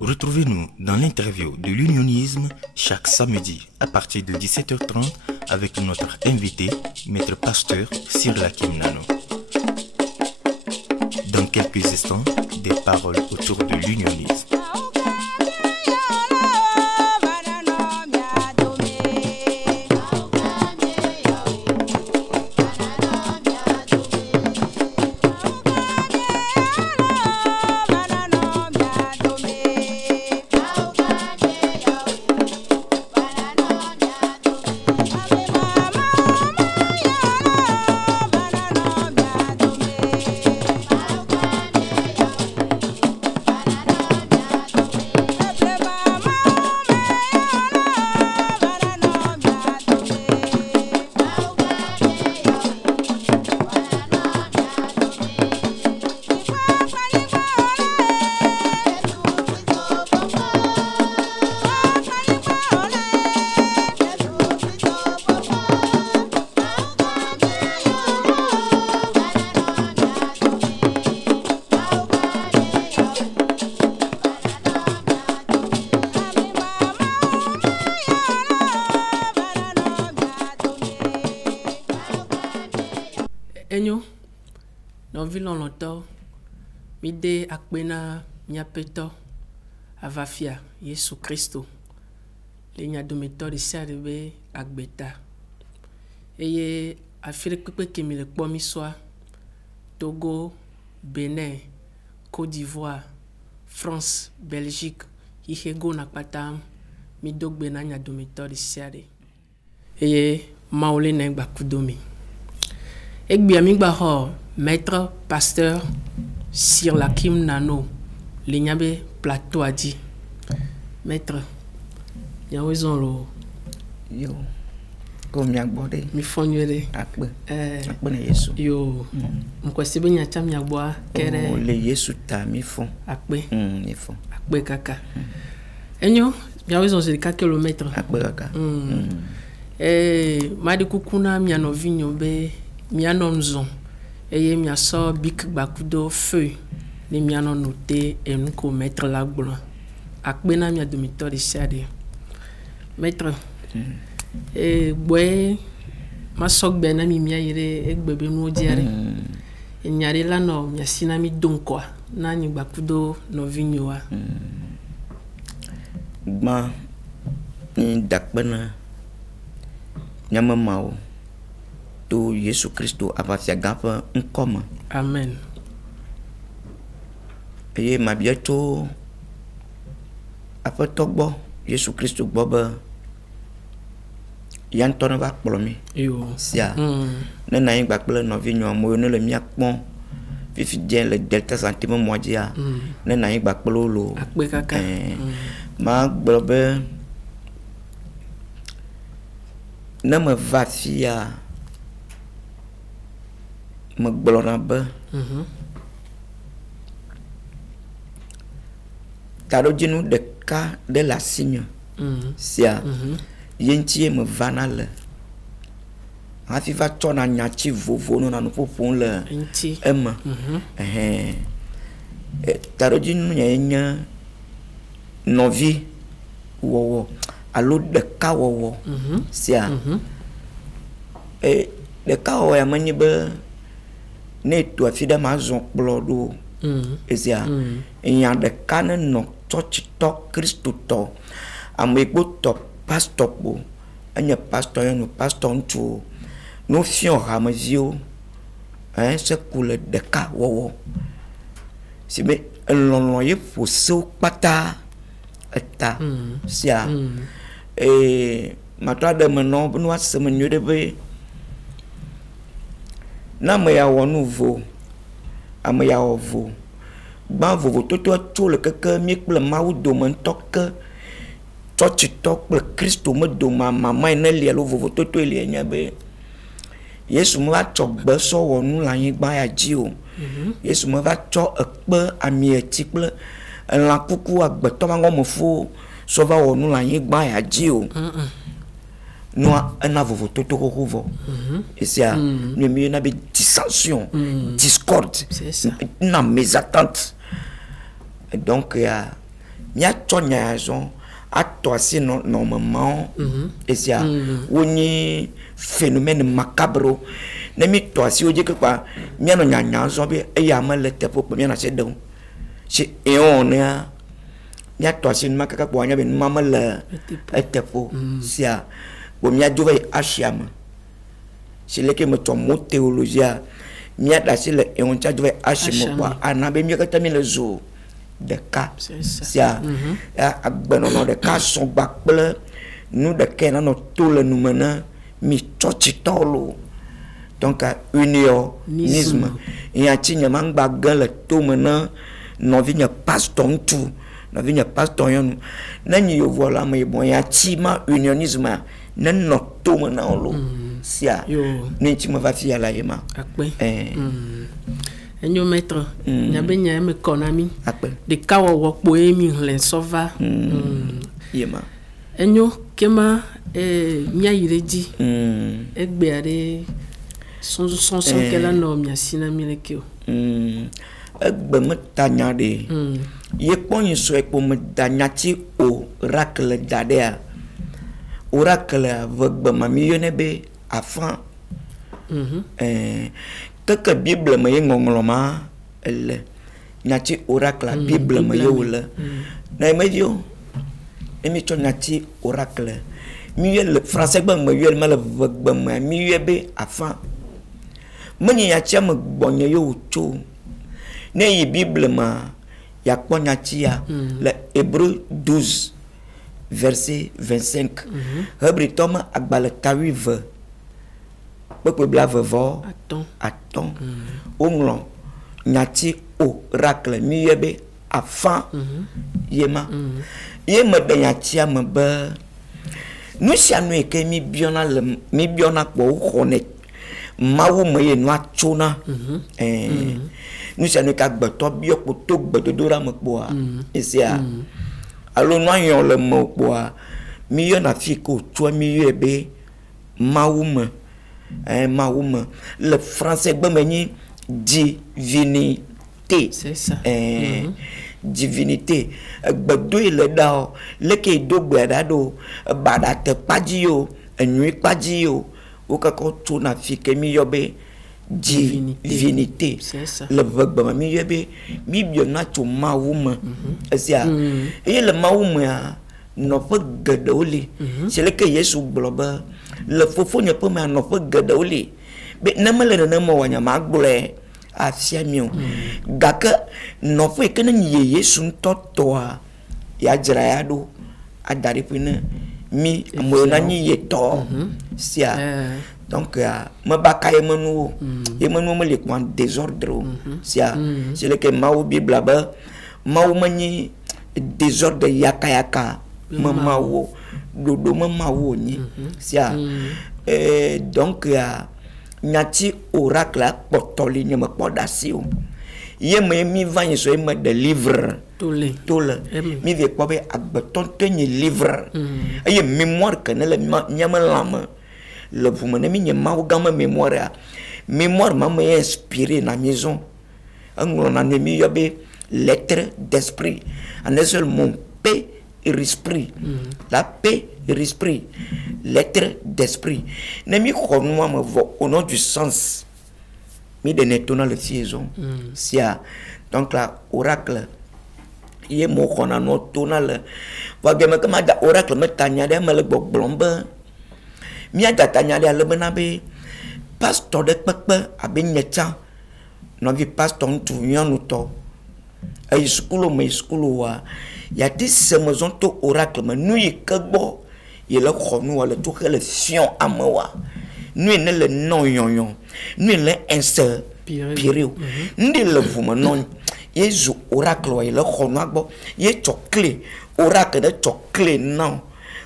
Retrouvez-nous dans l'interview de l'unionisme chaque samedi à partir de 17h30 avec notre invité, Maître Pasteur Cyril Hakim Nano. Dans quelques instants, des paroles autour de l'unionisme. Enyo, dans ville longtemps, mide akpena miapeto avafia Yesu Christo. Le nyadometo de serbe agbeta. Eye afire pepe kemi le pomi soa Togo, Bénin, Côte d'Ivoire, France, Belgique, Ihego nakpatam mi dogbena nyadometo de serbe. Eye maole ne bakudomi. Et bien, Maître Pasteur Cyril Hakim Nano, l'ignabe plateau a dit. Maître, il y a raison lo. Yo, comme y'a bordé. Mi fonnuere. Akbe. Akbe na Yesu. Yo. Mko sebe nya cham ya boa kere. Le Yesu ta mi fond. Akbe. Mi fond. Akbe kaka. Enyo, il y a raison c'est 4 km. Akbe kaka. Madi kukuna mi anovinyo be. Mianon zon et mia so bik bakudo feu ni mianon noté et nous ko mettre la blanc akbena mia domitor de sade maître et boy ma sok bena mi mia ire e gbebe no diare e nyare la no mia sinami donko na ni bakudo no vinyoa ma ni dakbena nyama mao to Yesu Christo avafia gapa nkoma. Amen. Et ma bientôt après togbo Yesu Christo boba yantono va plomi. Yo. Sia. Nena yin gbakple no vinyo mo ne le miakpon. Fifi dien le delta sentiment modia. Nena yin gbakple lo. Akbe kaka. Ma gbobe na me va fia me gblona be taro djinu deka de la signe sia yenti me vana le afi va tona nyachi vovo no na no popon le ema taro djinu nyenya novi wowo alo deka wowo sia deka wowo ya manyi be ne to afida mazon blodo ezia enya de kan no church to Christo to amegbo to pastor bo anya pastor no pastor ntu no fion ramazio se coule de ka wowo sibe lon ye foso pata eta sia matra de menon no asemenyo de be na me ya wo nouveau ame ya wo ba vovo toto to le keke mi kple mawu do men tok church tok kple Christo me do mama ne le lo vovo toto le nya be Yesu me va tso gbe so wo nu la yin gba ya ji o Yesu me va tso ekpe ami eti kple la kuku agbeto ma ngomo fu so va wo nu la yin gba ya ji o Nous avons tout au et c'est à nous avons des dissensions, discorde, dans mes attentes. Et donc, mia tonya zon a to asi normalement et ça oni phénomène macabre ne mi to asi o je que quoi mia no nya zon be e ya ma le te po mia na se don c'est et on a mia to asi ma ka kwa nya be mama le e te po sia bo mia jove ashiam c'est le que me tomo théologie mia da si le e on cha jove ashim kwa anabe mia ka tami le zo de cas sia a benono de cas son bakple nous de ken no tout le nous mena mi chochitolo donc unionisme et a tinya man bagal le tout mena no vinya paston tout no vinya paston yon na ni yo voilà mais bon ya tima unionisme na no tout mena lo sia ni tima va fi ala yema akpe enyo maître nyabe nya me konami de kawo wokpo emi hlen sova yema enyo kema nya yireji egbe are son kela no mia sina milekio egbe metanya de ye ponyi so ekpo metanya ti oracle dadea oracle avegbe mami yonebe afan que Bible me ngongoloma elle nyati oracle la Bible me yola na medio emi to nyati oracle mi le français ba me yel mal ba mi yebe afan mani nyati am gbonye yo cho ne yi Bible ma ya ko nyati ya le Hébreu 12 verset 25 Hébreu toma agbale tawive beaucoup blave vo attends onglon nyati oracle mi yebe afan yema yema de nyati am ba nous sianu e ke mi biona ko khonet mawu me no achona nous sianu ka gbeto bio ko to gbedodora me po esia alo no yon le mo po mi yona fi ko to mi yebe mawu me maoum le français bemeni divinité c'est ça divinité gbedo le dao le ke do gbeda do bada te padio enui padio o ka ko to na fi ke mi yobe divinité c'est ça le vegbe mi yobe mi bio na to maoum esia et le maoum ya no pe gedoli c'est le que yesu bloba le fofo ne peut me no pe gedoli be na mele na mo wanya magbule afia mi gaka no fe ke na yesu ntotoa ya jira ya do adari pina mi mo na ni yeto sia donc me bakaye menu me le point désordre sia c'est le que maou bible ba maou mani désordre yaka mamawo dodo mamawo ni sia donc nyati oracle potoli nyama podasio yeme mi vanye so me de livre tole mi ve kwa be agbeton tenye livre aye mémoire que ne le nyama lama le vous me mi nyama gama mémoire m'a inspiré na maison anglo na mi yobe lettre d'esprit en un seul mot paix et l'esprit la paix et l'esprit lettre d'esprit ne mi khonwa me vo au nom du sens mi de netona le saison sia donc la oracle ye mo khona no tonal wa ge me kama da oracle me tanya de me le gbogbomba mi ada tanya de le benabe pasteur de pepe abe nyecha no vi pasteur tu yanu to ay skulu me skulu wa ya ti semozon to oracle me nu yekagbo ye le khonu wala to le fion amawa nu ne le non yon nu le inser pirio ndi le vuma non yezu oracle wa ye le khonu agbo ye chokle oracle de chokle non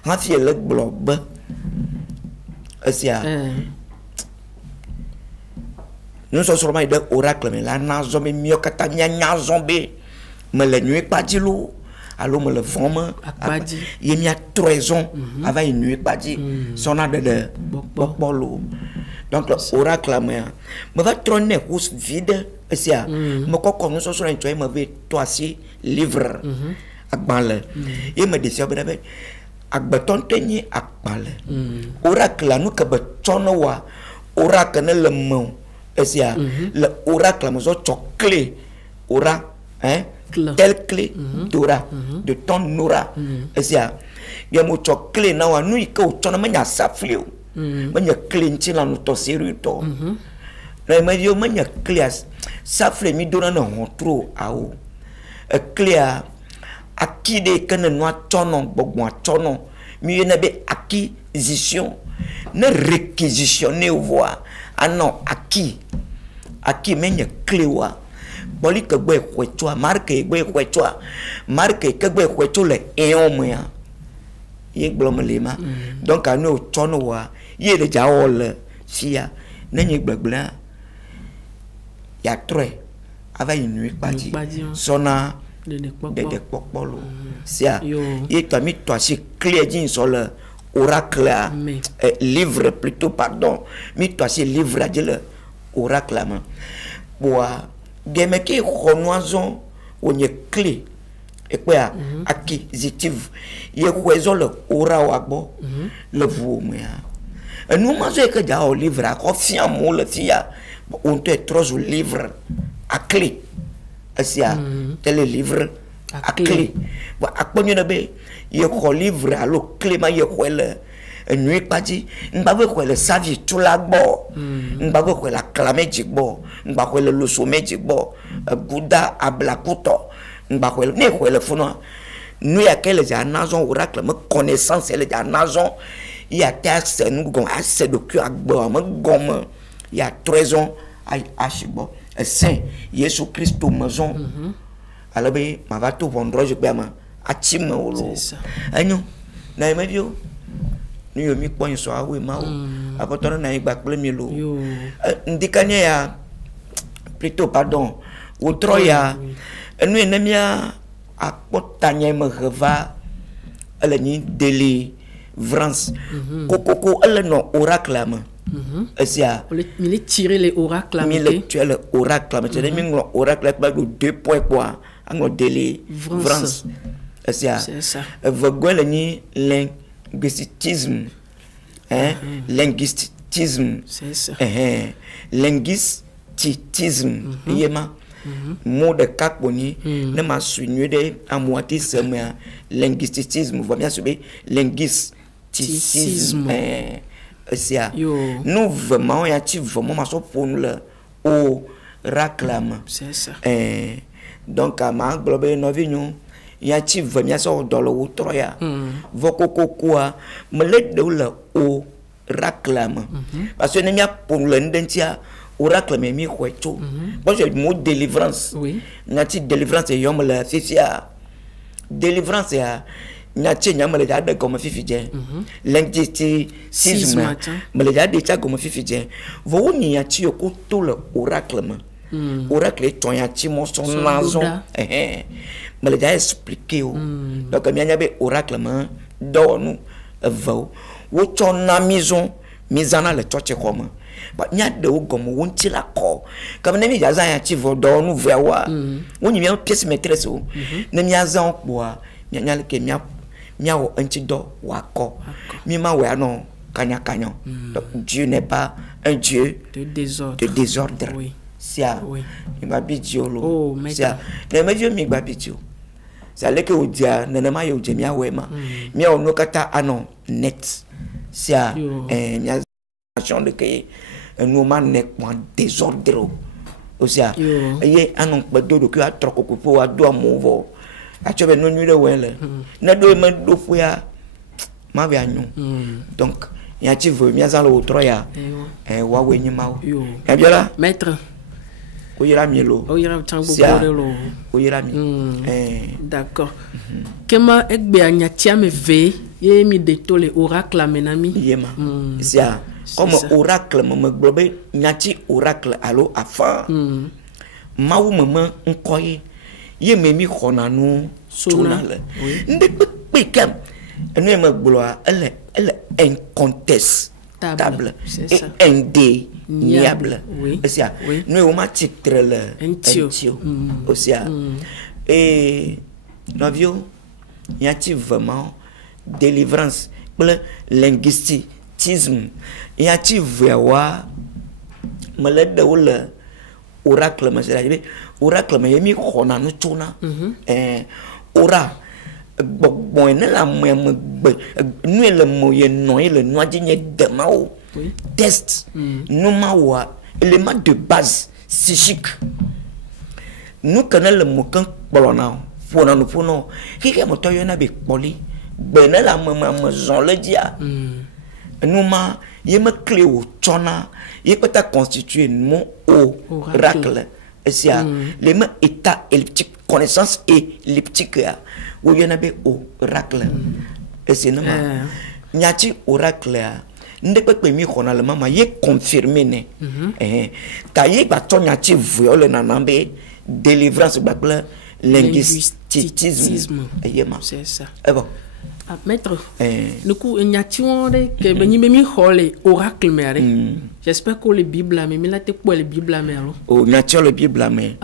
ha fi le globe asia nous sommes sûrement des oracles mais la nazo me mio kata nya zombe me le nuit pas dit l'eau alors me le vent il y a 3 ans avant une nuit pas dit son a de bokbolo donc l'oracle me va trôner vide sia me ko nous sommes sur un toit me ve toi si livre agbalẽ ye me ɖesia be ɖe be agbetɔ ŋutɔ nye agbalẽ oracle anu ke be tsɔna wa oracle ne le me esia le oracle me zɔ tsɔ clé ora telle clé d'ora de ton nora esia ye mo tsɔ clé na wa nu yi ke o tsɔna me nya safli o me nya clé ŋti la nu tɔ seri tɔ na me yo me nya clé safli mi dona na hɔntro awo clé aki de ke ne nua tsɔnɔ gbɔgbɔ tsɔnɔ mi yena be acquisition ne réquisitionner voix ano aki me nya clé wa boli ke gbe xɔtsɔa marque gbe xɔtsɔa marque ke gbe xɔtsɔ le eomea ye gblɔ me le ma donc anu tsɔnɔ wa ye le dzawo le fia ne nye gbegblẽ ya trɔe ava yi nui kpadzi sɔna de kpɔkpɔ lo sia ye tɔ mi tɔ asi clé dzi sɔ le oracle livre plutôt pardon mi tɔ asi livre dzi le oracle me boa game ke xɔnuazɔ wonye clé ekpea acquisitive ye xɔezɔ le ora wa gbɔ le ʋuwo mea enu ma zɔ ke dza wɔ livre akɔ fia mo le fia o ŋutɔ trɔ zu livre à clé esia tel livre à clé bon akpɔ nyɔ be ye xɔ livre alo clé ma ye xɔe le enui kpadzi ngba be xɔe le savi tu la gbɔ ngba be xɔe le aklame dzi gbɔ ngba xɔe le losome dzi gbɔ eguda ablakutɔ ngba xɔe ne xɔe le funua nu ya ke le dza nazɔ oracle me connaissance le dza nazɔ ya te ase nu gɔn ase ɖokui agbe ame gɔme ya trɔezɔn asi gbɔ ese Yesu Kristo me zɔn ale be ma va to ʋɔnudrɔ̃ zikpui me atsi me wolo enyo na me vio nu yo mi kpɔ nsɔ awoe ma wo apɔtɔ ne na yi gba kple mi lo ndika nye ya plutôt pardon wo trɔ ya enu ene mia akpɔ tanya me he va ele nyi délivrance kokoko ele nɔ oracle me esia mi le tirer les oracles mi le tu le oracle mais c'est mi nglo oracle pas de 2 points quoi anglo délivrance esia c'est ça vego le ni linguistisme linguistisme c'est ça linguistisme yema mot de kakponi ne ma suigne de à moitié seulement linguistisme va bien subir linguistisme sia nous vraiment ya ti vraiment ma so pour le au réclame c'est ça donc à ma globe no vignon ya ti vraiment so dans le outro ya vokoko quoi me le de le au réclame parce que ne mia pour le ndentia oracle me mi kwecho parce que mot délivrance oui nyati délivrance yom la fifia délivrance ya nyati nyama le jade comme fifije linguistisme me le jade cha comme fifije vo ni nyati ko to le oracle me oracle ton nyati mo son nazon me le jade expliquer donc mi nya be oracle me do nu vo wo ton na maison mizana le choche comme ba nya de wo gomo won ti la ko comme ne mi jaza ya ti vo do nu vewa woni mi pièce maîtresse o ne mi azan poa nya le ke mi awo anti do wa ko mi ma we anon kanya donc Dieu n'est pas un Dieu de désordre oui sia oui mi ba bidiolo oh sia ne me Dieu mi ba bidio ça le ke o dia ne ma yo je mi awe ma mi o no kata anon net sia mi azan de ke nous man point désordre aussi et anon do do que a trop ko a do amovo a chobe no nuire wele na do me do fuya ma bi anyu donc ya ti veut mi azan le otro ya wa we nyi ma o ya biola maître ko yira mi lo o yira tango bore lo ko yira mi d'accord kema egbe anya ti ame ve ye mi de to le oracle amenami yema sia comme oracle me globe nyati oracle alo afa mawu mama nkoyi ye memi khonanu sonale nde pe kam enu me gloa elle incontestable et indéniable c'est ça nous on m'a titre le entio aussi et novio y a-t-il vraiment délivrance, linguisticisme, y a-t-il vraiment malade ou le oracle, mais c'est-à-dire oracle, mais il y a mis chona nous chona, ora, bon, la même, nous le moyen noyé le noix digné de mao, test, nous mawa, élément de base psychique. Nous connaissons le mot qu'un bolona, pour nous, qui est mon toyo na poli, ben la maison le dia. Nous ma, y me clé au chona, y peut constituer mon oracle. Et c'est les mains état elliptique, connaissance elliptique, où y en a oracle. Et c'est normal. N'y a-t-il oracle? Ne peut pas mieux qu'on a le maman, y est confirmé, né. Taillé, bâton, y a-t-il viol, nanambe, délivrance, linguisticisme. C'est ça. Bon. Maître, le coup, il y a que ben oracle, mais j'espère que les Bibles, mais là, tu quoi les Bibles, mais oh, il y a le Bible, mais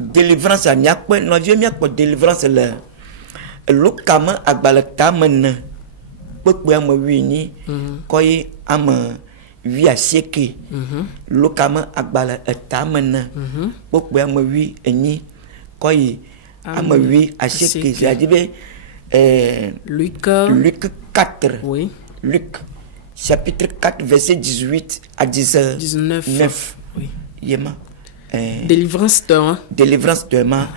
délivrance, il y a quoi, non, Dieu, il y a quoi, délivrance, là. Le kama agbalata mena, pourquoi me wini, quoi, ama, via seki, le kama agbalata mena, pourquoi me wi, ni, quoi, ama wi, à seki, c'est-à-dire, Luc 4. Oui. Luc chapitre 4 verset 18 à 19. Oui. Yema. Délivrance de ma.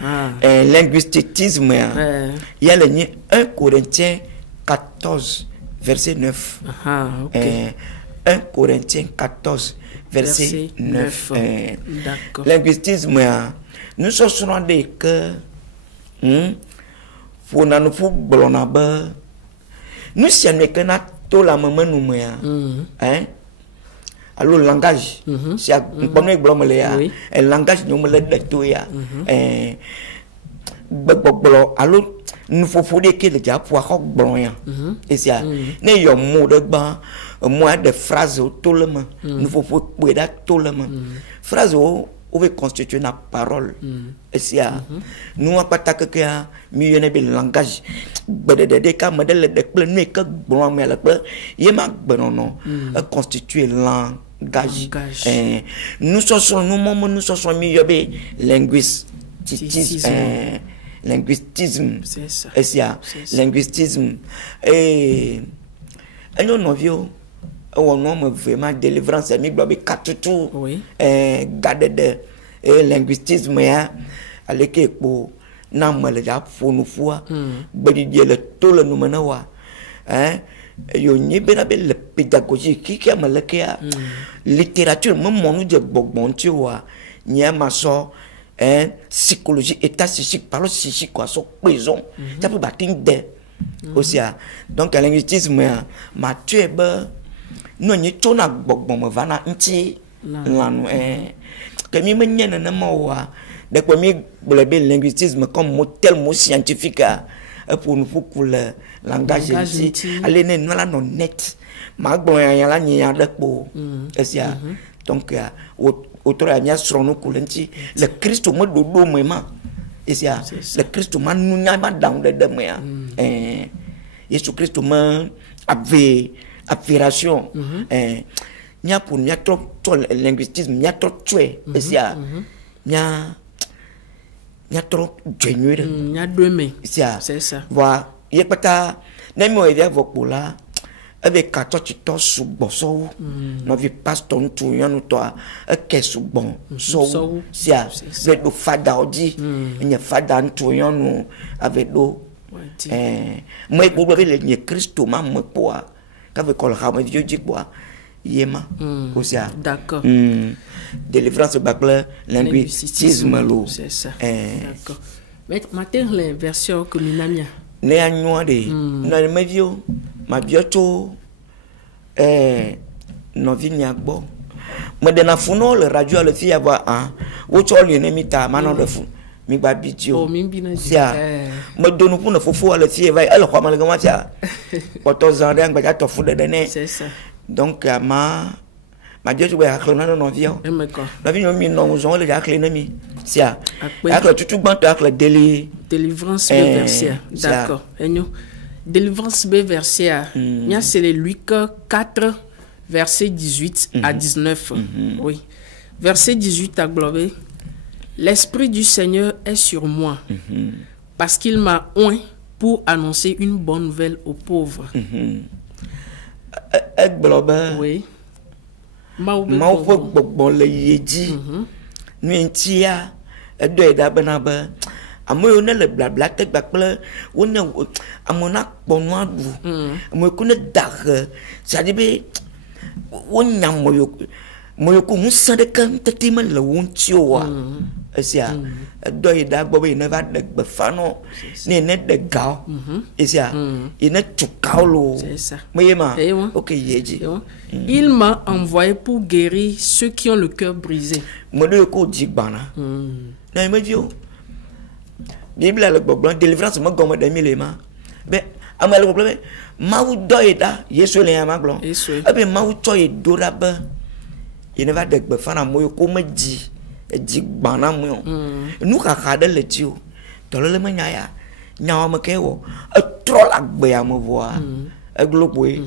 Linguisticisme. Il y a le 1 Corinthiens 14 verset 9. Okay. 1 Corinthiens 14 verset 9. D'accord. Linguistisme. Nous sommes des que pour nous faire blonaba nous si on est que na to la maman nous moya alors langage si on connaît blom le ya et langage nous me le to ya alors nous faut dire que le gars pour blon ya et ça ne yo mot de ban moi de phrases tout le monde nous faut pouvoir tout le monde phrase on veut constituer la parole. Et c'est nous on pas que mieux ne langage. Des cas modèle de plein que bon mais la il m'a non constituer langage. Nous sommes mieux linguistisme. C'est ça. Et c'est linguistisme et nous non vieux on a vraiment délivrance mais globe quatre tout garde de linguistisme ya aleke pour na mala ja fonu fua badi le tout le nous wa yo ni bena belle pédagogie qui malake ya littérature même mon de bogbon tu vois ni ma so psychologie état psychique parle psychique quoi so prison ça peut battre de aussi donc linguistisme ma tu es non ni tona bogbon me vana nti lanu que mi menye na mawa de quoi mi le linguistisme comme mot scientifique pour nous pour le langage allez ne la non net ma bon ya la ni ya de po esia donc autour ya mia srono kulenti le Christ mo dodo mema esia le Christ man nu nya ba down de mea Jésus Christ man avait affirmation nya pour nya trop linguistisme nya trop tué nya trop genuine nya demain c'est ça voilà il pata nemo evia vokola avec 14 to suboso no vi pastor tu yanu to ke subon so sia c'est do fada odi nya fada tu yanu avec do moi pour le ni Christ ma mo poa qu'avec le rame vieux dit quoi yema aussi d'accord délivrance bacle linguistisme lo c'est ça d'accord mais matin la version que nous n'amia ne anyo de na me vieux ma bioto no vinya gbo mo de na funo le radio le fi avoir wo cho le ne mita ma no de fu mi ba bitio sia mo do no fu na fofo le fi vai ele kwa malga ma sia poto zande ngba ja to fu de ne c'est ça donc ma Dieu tu vas acler non vieux la vie mi non zo le ja acler na mi Si avec le tout bon avec le délivrance verset. D'accord. Délivrance verset. C'est le Luc 4 verset 18 à 19. Oui. Verset 18 à globe. L'esprit du Seigneur est sur moi parce qu'il m'a oint pour annoncer une bonne nouvelle aux pauvres. Oui. Bon le yedi. Nuentia doida banaba. Amoyo ne le blabla te bakple wona amona bonwa du. Amoyo ko ne dag. Ça dit be wonya moyo ko musa de kan tetima le wontio wa. Esia doida bobe ne va de befano ne de gao. Esia ne tukaulo. C'est ça. Moyema. OK yeji. Il m'a envoyé pour guérir ceux qui ont le cœur brisé. Modo ko jigbana. Na imedio. Bible le boblan délivrance mo gomo de milema. Be amal le problème mawu doida Yesu le amaglon. Abi mawu toye doraba. Il ne va de befana moyo ko meji jigbana mo. Nu ka khade le tio. Tolo le manyaya. Nyawa makewo. A troll agbe amovoa. A globwe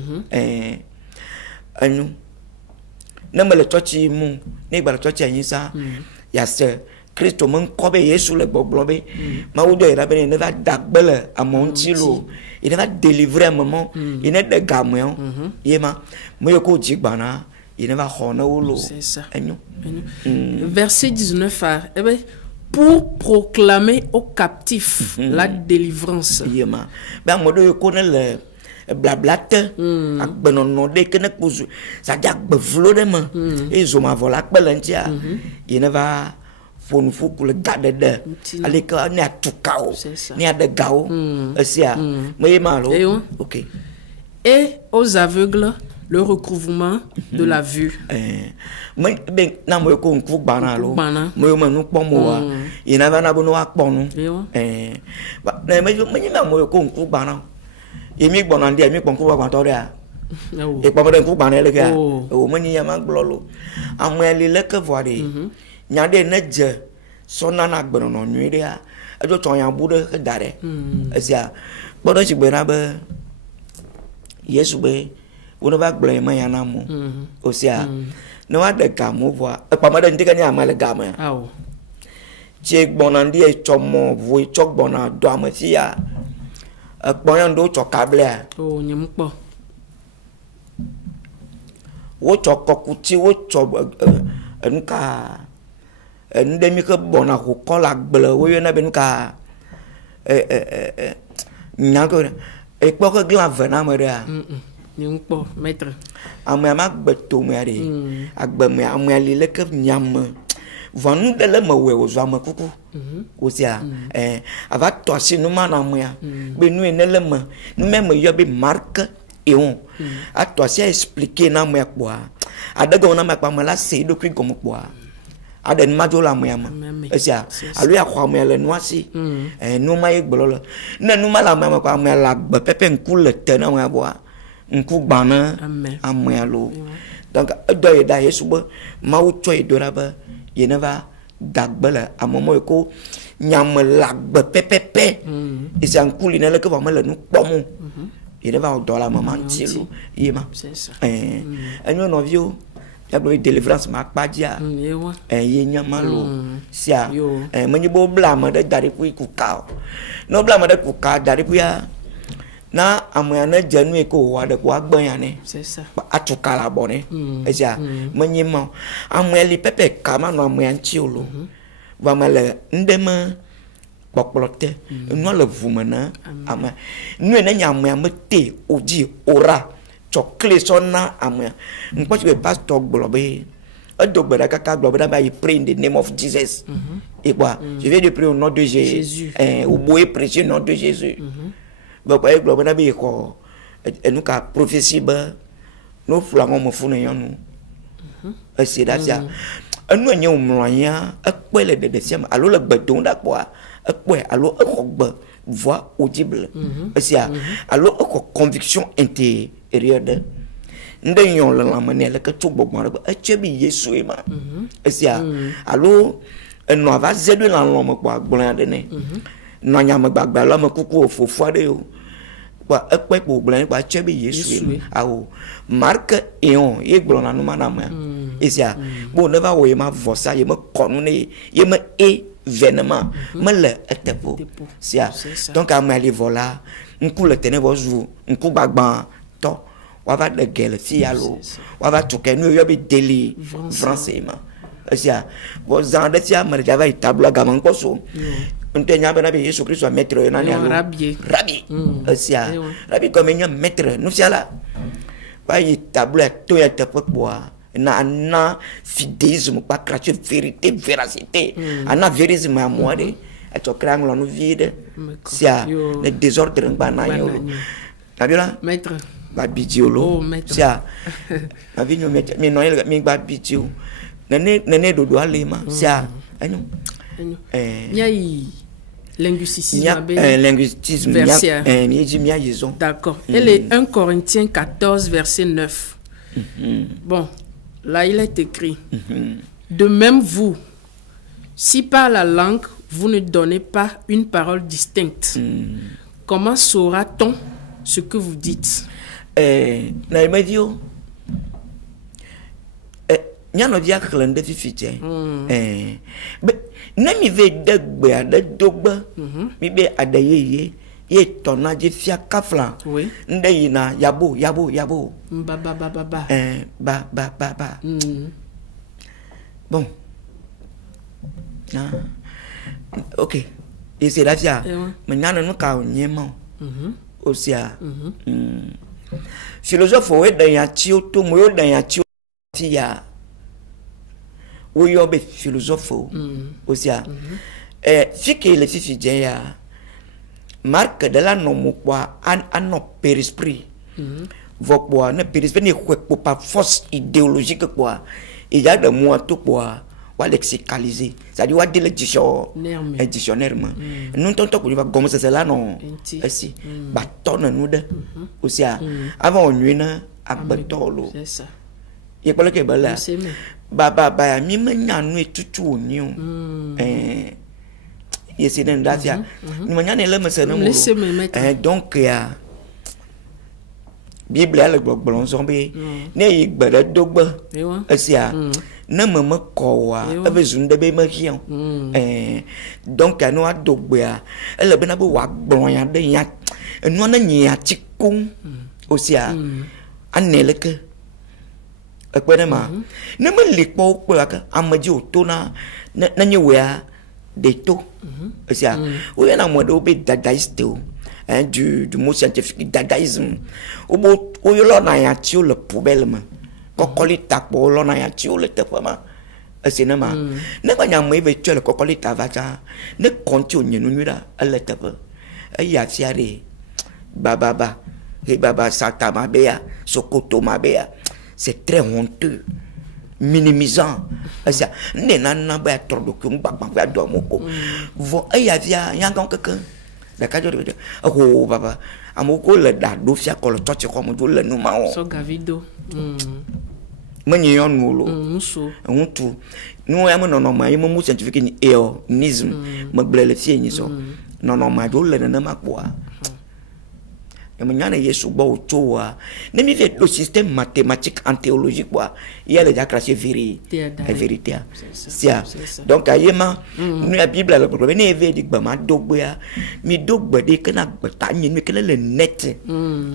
anu na mele tochi mu ne gba tochi anyisa ya se Kristo mon kobe Yesu le gbogbobe ma wo do ira be ne va dagbele amontilo il va délivrer un moment il ne de gamon yema mo yoko jigbana il ne va hona wolo. C'est ça. Verset 19 pour proclamer aux captifs la délivrance. Yema ba mo do yoko ne le blablate akbenono de kene kuzu ça dia gbevlo de ma et zo ma vola kbelentia il ne va fonu fuku le gade de ale ka ne atukao ne ade gao esia me malo. OK. Et aux aveugles le recouvrement de la vue. Mais ben na mo ko nku gbana lo mo mo nu pomo wa ina ba na bo no akponu ba na me na mo ko nku gbana emi gbonande emi ponku wa gbantore a e pa mo den ku gbana le ga o mo ni ya ma glolo ameli le ke voade nyade ne je sona na gbenono nwire a ajo ton ya bude ke dare esia bodo si gbera be Yesu be wono ba gble ma ya na mo osia no wa de ka mo voa e pa mo den tika ni amale ga mo awo je gbonande e chomo vo e chok bona do amasia akpoyan do chokable nyimpo wo chokokuti wo chob enka endemi ke bona ko kola gble wo yena benka nyako e poko glave na mera nyimpo maître amama gbeto mere agbe me amali le ke nyam vanu de le mewe wo zama kuku osia ava to asi no mana moya be nu enele me nu me yo be marque et on a to asi expliquer na moya kwa adaga na makpa mala se do kwi gomo kwa aden majola moya ma esia alu ya kwa moya le nu asi nu ma ye gbolo na nu mala ma kwa moya la gbe pepe nku le te na moya boa nku gbana amoya lo donc do ye da Yesu bo ma wo to e do ra ba il ne va dagbele à moment ko nyam lagbe pepepe et c'est un coup il ne le que va me le nous pomo il ne va dans la maman tilo yema c'est ça et nous on vio ya bo délivrance ma pa dia ye nyama lo sia menyi bo blama de dari ku ka no blama de ku ka dari ku ya na amoya na janu e ko wa de ko agban ya ne c'est ça atuka la bonne et ça menyima amoya li pepe kama no amoya ntiolo va male ndema bokplote no le vumana ama nu na nya amoya mete oji ora chokle sona amoya npo ti be pastor gbolobe adogbera kaka gbolobe ba you pray in the name of Jesus et quoi je vais de prier au nom de Jésus au boé prêcher au nom de Jésus baba e globe na be ko enuka prophecy ba no flango mo funu yanu asidasia anu anya umroya akpele de siam alo le gbedon da kwa akwe alo akogba voix audible asia alo ako conviction intérieure de nde yon la mane le ka tubo mo ba achebi Yesu ema asia alo no va zedu la lo mo kwa gbon de ne no nya me gbagba lo mo kuku ofofo de o kwa ekpe po gbon kwa chebe Yesu awo marque eon ye gbon na no manama isia bo ne va wo ye ma vosa ye me konu ne ye me événement me le etepo sia donc a me aller voilà nku le tene bo zu nku gbagban to wa va de gel fi alo wa va to ke nu yo be deli français ma sia bo zande sia me java tableau gaman ko so ntenya bana be Yesu Christ wa maître na ni alo rabi sia rabi comme nya maître nous sia la ba yi tableau to ya tepo boa na fidéisme pas cracher vérité véracité ana vérisme à moi de to krang lo no vide sia le désordre ngana yo tabila maître ba bidiolo sia na vinyo maître mi no mi ba bidio nene do alema sia anyo nyai linguicisme linguistisme mi raison d'accord elle est 1 Corinthiens 14 verset 9 bon là il est écrit de même vous si par la langue vous ne donnez pas une parole distincte comment saura-t-on ce que vous dites na medio nyano dia klende fifite na mi ve degbe ade dogba mi be adayeye ye tona je fia kafla nde yina yabo ba bon ok et c'est la fia mais nyano no ka onyema osia philosophe we dan ya ti o to mo yo dan ya ti o ti ya wo yo be philosophe osia fike le fifi je ya marque de la nomo kwa an per esprit vokwa ne per esprit ne ko pas force idéologique quoi il y a de moi tout quoi wa lexicaliser ça dit wa dire le dictionnaire nous tonto ko va comme ça là non si ba tonne nous de aussi avant on nuit na abetolo c'est ça ye ko le ke bala ba mi me nyanu etutu oni o yesi den dacia ni manyane le mesene mo donc ya bible ale gbogbon so be ne yi gbere dogba asia na mama ko wa ebe zunde be ma hian donc anu adogba ele be na be wa gbon ya de ya enu na nyi atikun osia aneleke ekpere ma ne me likpo pe aka amaji otona na nyewa de to osia o yana mo de obe dadaiste du mot scientifique dadaïsme o yo lo na ya ti o le poubelle ma kokoli takpo lo na ya ti o le tefama asina ma ne ba nya mo e be tu le kokoli tavaja ne konti o nyenu nyura ale tefa ya fiare baba he baba sata mabea sokoto mabea c'est très honteux minimisant ça ne na ba trop de kum ba ba do moko vo ya via yangon quelqu'un la kajo de oh baba amoko le da do fia ko le toche ko mo do le no ma o so gavido many yon mulo muso untu no ya mo no ma yimo mu scientifique ni eonisme mo blele fie ni so no ma do le na ma kwa manyana yesu ba ochoa ne mi fait le système mathématique en théologie quoi il y a déjà craché vérité sia donc ayema nous la bible la problème ne veut dire ba ma dogba mi dogba de kana gbata nyi mi kana le net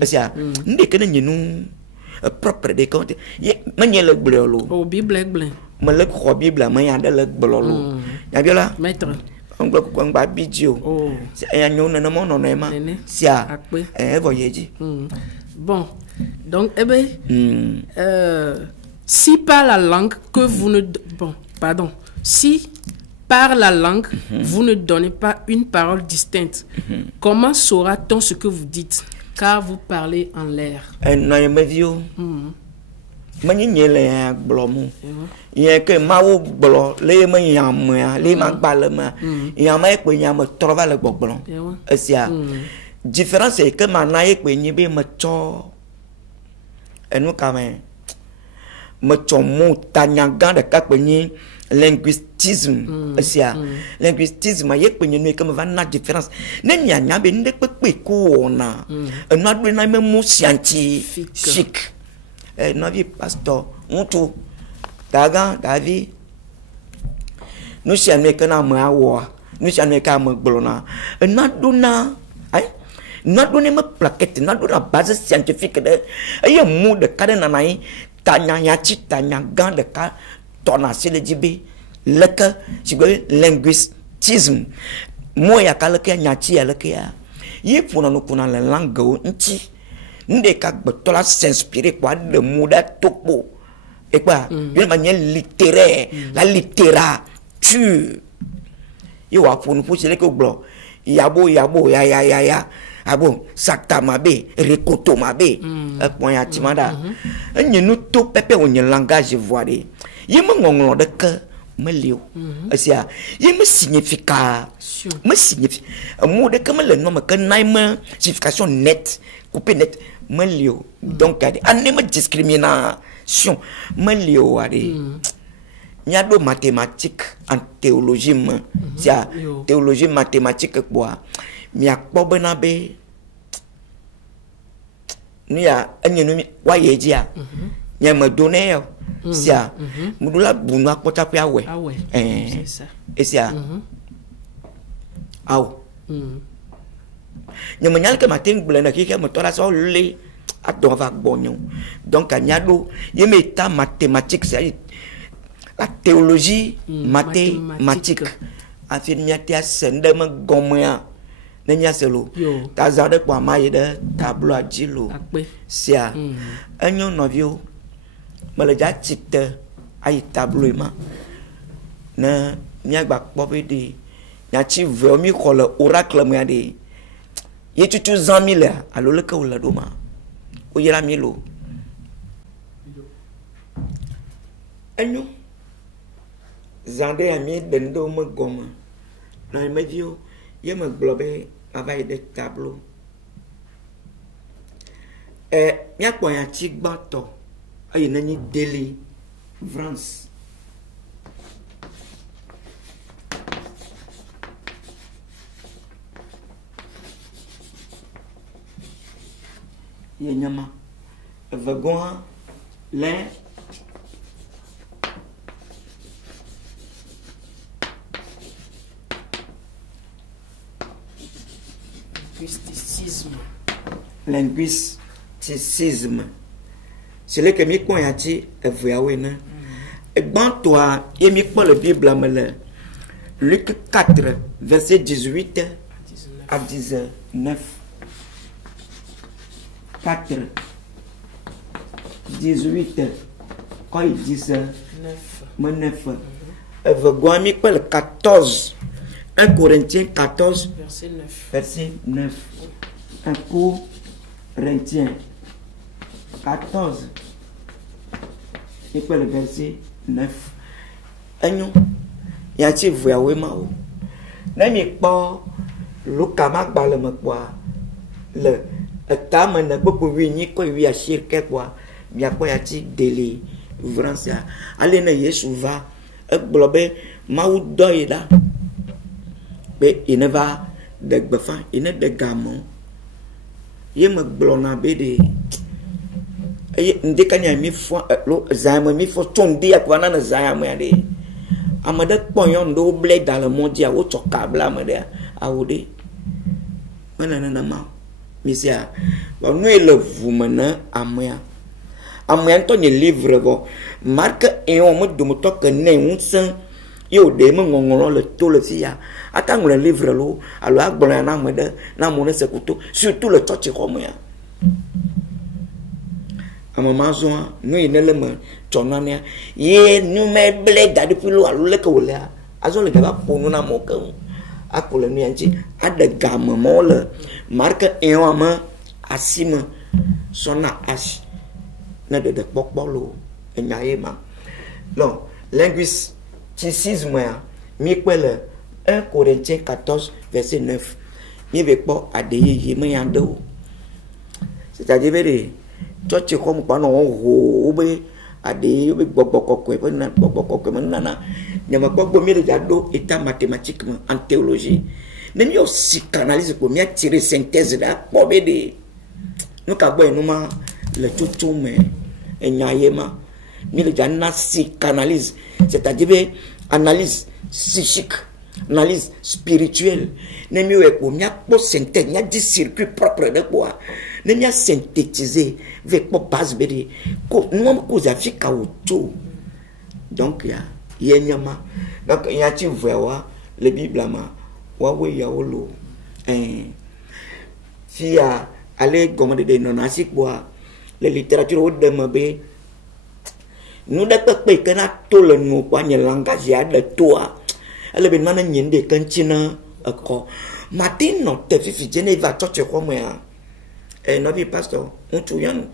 sia ndi kana nyinu propre de compte manye le blolo o bible ble me le ko bible ma ya de le blolo ya biola maître on peut qu'on va bidio c'est un yon na mo no ma sia voyez bon donc si par la langue que vous ne si par la langue vous ne donnez pas une parole distincte comment saura-t-on ce que vous dites car vous parlez en l'air na me dio many nyele blomu ye ke mawo blo le me yam le ma balma yam e pe yam trova le gbogbon esia différence est que mana e pe nyi be me cho enu ka me cho mu tanya gan de ka pe nyi linguistisme linguistisme ye penye no comme va na différence ne nya nya be ndek pe ko na no adu na même scientifique no vi pasteur mutu daga davi no siame kana ma wo no siame ka ma glona no adu na ai no adu ne ma plaquette no adu na base scientifique de ay mu de kadena nai tanya ya chi tanya gan de ka tona sele jibe leka sigwe linguistisme moya kala ke nyachi ya leka ya ye puna no kuna la langue nti nde ka gbotola s'inspirer quoi de muda topo et quoi d'une manière littéraire la littérature yo wa pour nous pousser que blo yabo ya abo sakta mabe rekoto mabe point ya timada enye no to pepe onye langage voire ye me ngonglo de que me liu asia ye me signification me signifie mot de comme le nom que naime signification net coupé net me liu donc ane me discrimination me liu ari nyado mathématique en théologie sia théologie mathématique quoi mi akpo na be ni ya enye no wa ye ji a nya me donner yo sia mudula bunu akpota pe awe c'est ça et sia aw nya me nyal ke matin blena ki ke motora so le adon va bonyo donc anyado ye me ta mathématique c'est la théologie mathématique affirmia sende me gomya nenya selo ta zade kwa maye de tableau adilo sia enyo novio malaja chite ay tableau ma na nya gba pobe de nya chi ve mi ko le oracle me de ye tutu 100,000 alo le ka wala do ma o yira mi lo enyo zande ami dendo me goma na me vio ye me globe avec des tableaux mia kwa chi gbato ayi nani délivrance ye nyama vagon les linguistisme c'est le que mi ko ya ti evuawe na egban to a emi po le bible amele Luc 4 verset 18 à 19 4 18 quand il dit ça 9 evgon mi po le 14 1 Corinthiens 14 verset 9 1 Corinthiens 14 et puis le verset 9 enyo ya ti vuawe ma o na mi po Luka ma gba le me kwa le ta me na gbogbo wi ni ko wi a shirke kwa mi akpo ya ti délivrance ale na Yesu va e globe ma u do ida be il va de gbefa il ne de gamon ye me glona be de ndekanya mi fo lo zama mi fo tondi akwa na zama de amade ponyon do ble dans le monde ya o tokabla amade awode mana na ma misia ba no ele vumana amya to ni livre bo marque et on me do to que ne unsan yo de me ngongolo le to le fia atang le livre lo alo agbona na mede na mo ne sekuto surtout le tochi comme ya amamazo no inele me tonania ye nu me ble da depuis lo alo le ko le azo le ba ponu na mo kan akole nu yanchi ade gamme mo le marque et on me asime sona as na de pokpolo enyayema non linguistisme mi kwele 1 Corinthiens 14 verset 9 mi ve po adeye me yando c'est-à-dire vere chochi comme pa no ho be ade bobokokwe pena bobokokwe menana nyama gbogbo mi déjà do état mathématiquement en théologie même yo psychanalyse pour mi tirer synthèse da pobede nous ka boy nous ma le tutu mais enyayema mi déjà na psychanalyse c'est-à-dire analyse psychique analyse spirituelle nemi we ko mi po synthèse nya di circuit propre de quoi nemi a synthétiser avec po base bede ko nous ko za fika auto donc ya yenyama donc ya ti voix le bible ma wa we ya olo si a aller commander des nonasik bois la littérature au de mabe nous d'après que na tout le nous quoi le langage ya de toi elle ben mana nyinde kantina ko matin no te fi Geneva church ko mo ya no bi pastor on tu yan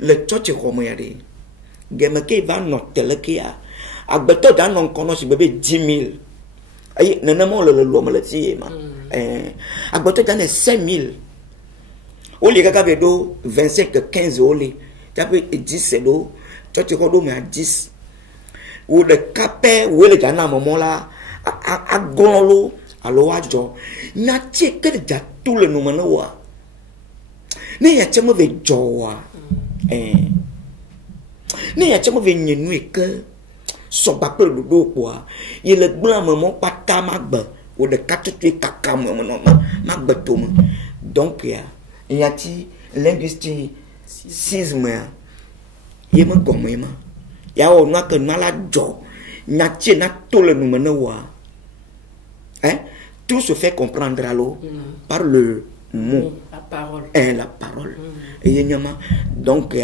le church ko mo ya de gema ke va no tele ke ya agbeto dan non kono si bebe 10,000 ay nana mo le lo le ti ma agbeto dan 5,000 oli kaka be do 25 15 oli tape 10 do church ko do me 10 ou le capé ou le dan na moment là a gonlo alo ajo nya che ke ja tout le nom na wa ne ya che mo ve jowa ne ya che mo ve nyenu ke so ba pe do kwa ye le gban mo pata magba o de katutu kaka mo no magba to mo donc ya ti linguistisme ye mo gomo ma ya o na ke na la jo nya che na tout le nom na wa tout se fait comprendre alors par le mot, la parole. La parole. Et donc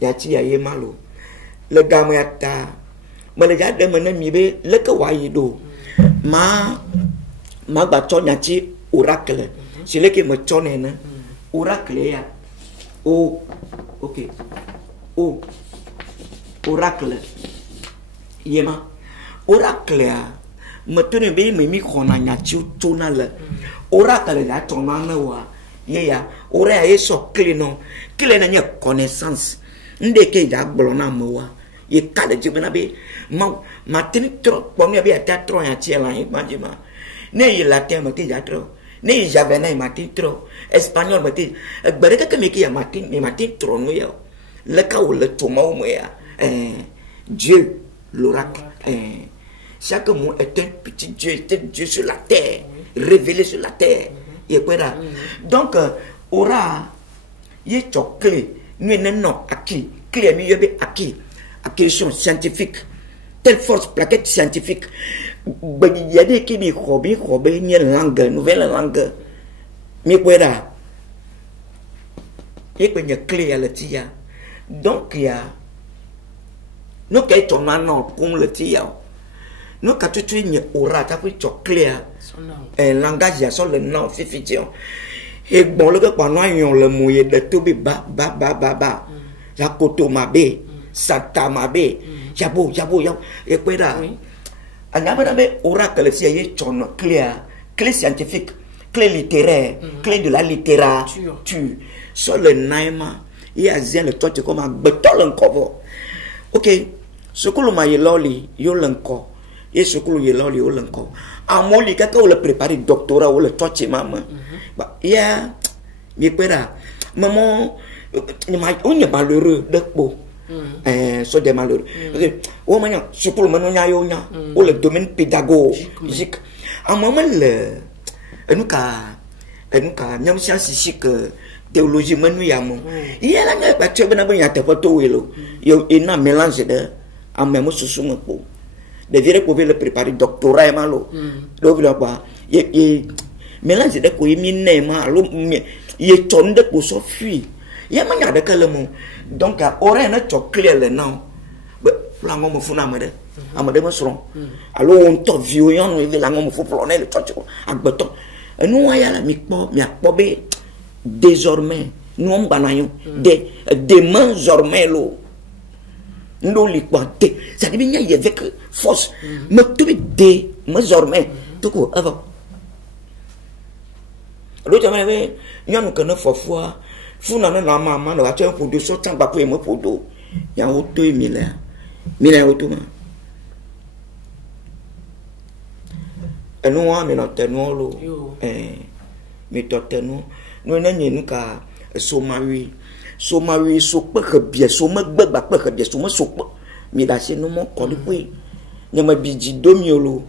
ya ti ya malo. Le gamme ya ta. Mais le gars de mon ami le kawaii do. Ma baton ya ti oracle. C'est le qui me tonne oracle ya. Oh, ok. Oh, oracle. Yema. Oracle ya. Maintenant be me mi kona nya ti tona le oracle da tona na wa ye ya ora ya so clé non clé na nya connaissance nde ke ja gbolo na mo wa ye ka de jibna be ma tin trop pour me be ta trop ya ti la imagine ne ye latin ma ti ja trop ne ye javanais ma ti trop espagnol ma ti gbere ka me ki ya ma ti trop no ya le ka o le toma o mo ya Dieu l'oracle chaque mot est un petit Dieu, est un Dieu sur la terre, révélé sur la terre. Donc, aura, il y a une clé, nous n'avons acquis, clé, nous avons acquis, acquisition scientifique, telle force plaquette scientifique. Il y a des qui disent, il y a une langue, nouvelle langue. Mais voilà, il y a une clé à la tia. Donc, il y a, nous qui sommes en comme le tia. Nous, quand tu es aura, tu as pris clair. Un langage, il y a sur le nom, fiction. Et bon, le gars, pendant le mouillé de tout, ba. La koto mabe, sata mabe, jabo. Et quoi là? On a pas oracle, c'est un clair, clé scientifique, clé littéraire, clé de la littérature. Sur le naïma, il y a zien le toit comme un béton encore. Ok, ce que l'on m'a dit, yo l'encore. Et ce que l'on a dit, l'encore. En mon lit, quand on a préparé le doctorat ou le toit, maman, il y a, maman, on est malheureux de beau. Soit des malheureux. Ou maintenant, c'est pour le moment, ou le domaine pédagogique. En moment, nous, nous scientifique, théologie, il y a la bâtiment, il y a des photos, il y a un mélange de, en même temps, sous mon pot. De vrais pouvaient le préparer doctorat et malo. Donc là bas, il mélange de quoi il mine malo, il tourne de pour s'enfuir. Il y a manière de calmer. Donc à oreille ne choque clair le nom. La gomme fou na mede. Amade me sron. Alors on te violent, on veut la gomme fou ploner le choc à béton. Et nous on y a la mikpo, mi akpobe désormais nous on banayon des mains zormais lo. Nous l'équater. Ça dit bien il y avec force. Me trouver des désormais tout quoi avant. L'autre jamais il y a nous connaît fois fou na na maman no a pour 200 ba pour moi pour do. ya auto mila auto ma enu wa mi no tenu lo mi to tenu no na nyenu ka so mawi so pe khebie so me gbegba pe khebie so me so pe mi da se no mo ko de pe nya ma biji do mi lo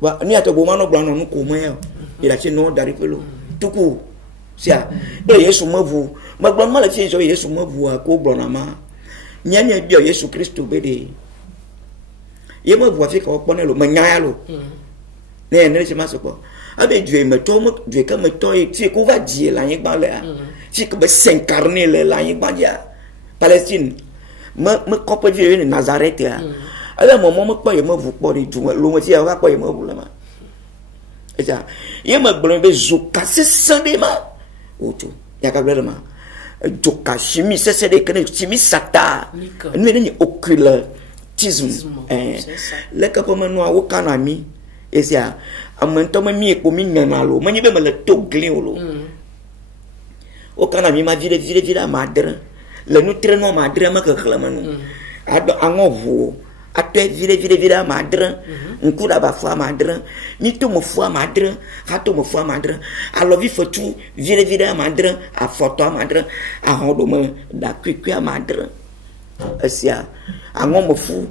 wa ni ato bo ma no gba no ko mo e mi da se no dari pe lo tuku sia yesu mavu magba mala fi so yesu mavu ko gbo na ma nya bi yesu kristo be de ye mavu afi ka opone lo manya lo ne se ma so ko abe Dieu me to mo Dieu ka me to e ti ko va die la yin gba le ti ko be s'incarner le la yin gba dia Palestine me ko pe vie ni Nazareth ya ala mo po ye mavu po de ju lo mo ti ya wa po ye mavu la ma eja ye ma gbo be zuka se sande ma oto ya ka blema joka chimie c'est des que chimie sata nous ni occultisme le ka pomo no awo kana mi esia amento ma mi ko mi nyana lo ma nyibe ma le togli lo o kana mi ma vire madre le nous traînons madre ma ka klama no ado angovo ate vire madre nkura ba fo madre ni to mo fo madre ha to mo fo madre alors vi fotu vire madre a photo madre a hodo me da kwikwi madre asia ango mo fu